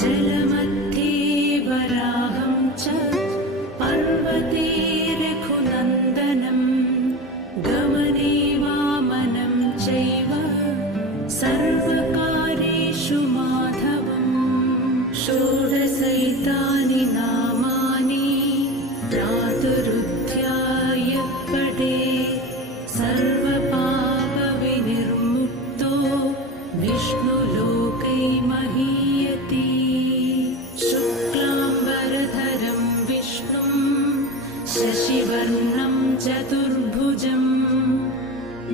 जलमध्ये वराहं च पर्वते रघुनन्दनं गमने वामनं चैव सर्वकार्येषु माधवम् षोडशैतानि नामानि प्रातरुत्थाय पठे सर्वपापविनिर्मुक्तो विष्णुलोके महीयते शुक्लाम्बरधरं विष्णुं शशिवर्णं चतुर्भुजं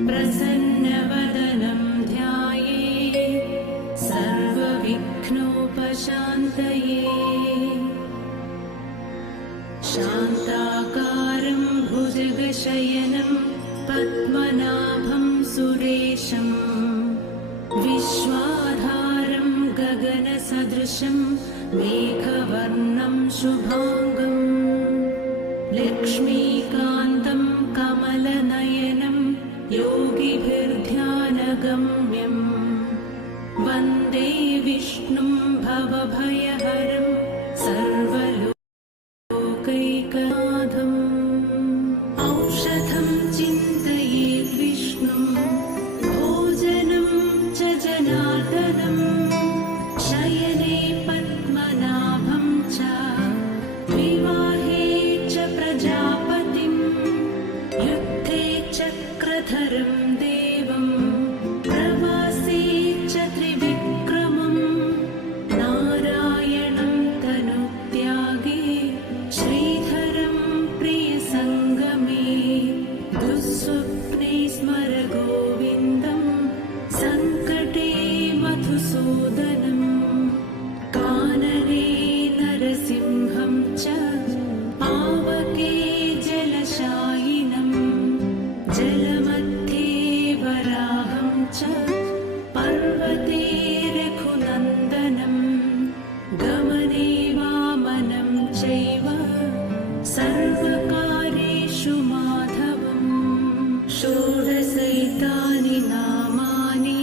प्रसन्नवदनं ध्यायेत् सर्वविघ्नोपशान्तये शान्ताकारं भुजगशयनं पद्मनाभं सुरेशं विश्वाधारं गगनसदृशं मेघवर्णं शुभाङ्गं लक्ष्मीकान्तं कमलनयनं योगिभिर्ध्यानगम्यं वन्दे विष्णुं भवभयहरं सर्वलोकैकनाथम् औषधं चिन्तयेत् विष्णुं भोजनं च जनार्दनं शयने पद्मनाभं च विवाहे च प्रजापतिं युद्धे चक्रधरं देवं प्रवासे च त्रिविक्रमं नारायणं तनुत्यागे श्रीधरं प्रियसङ्गमे दुःस्वप्ने स्मर गोविन्दं सङ्कटे मधुसूदनं कानने नरसिंहं च पावके जलशायिनं जलमध्ये वराहं च पर्वते रघुनन्दनं गमने वामनं चैव सर्वकार्येषु माधवम् षोडशैतानि नामानि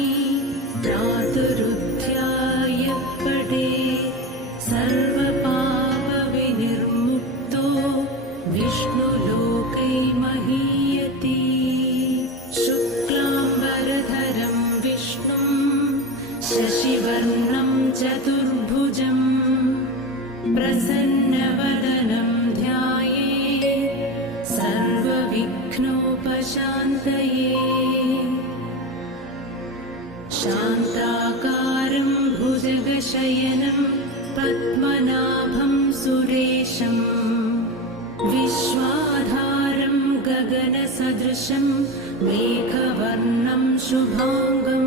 प्रातरुत्थाय पठे सर्वपापविनिर्मुक्तो विष्णुलोके महीयते शुक्लाम्बरधरं विष्णुं शशिवर्णं चतुर्भुजं प्रसन्नवदनं ध्यायेत् सर्वविघ्नोपशान्तये शान्ताकारं भुजगशयनं पद्मनाभं सुरेशं विश्वाधारं गगनसदृशं मेघवर्णं शुभाङ्गं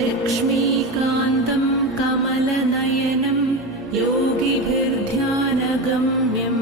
लक्ष्मीकान्तं कमलनयनं योगिभिर्ध्यानगम्यं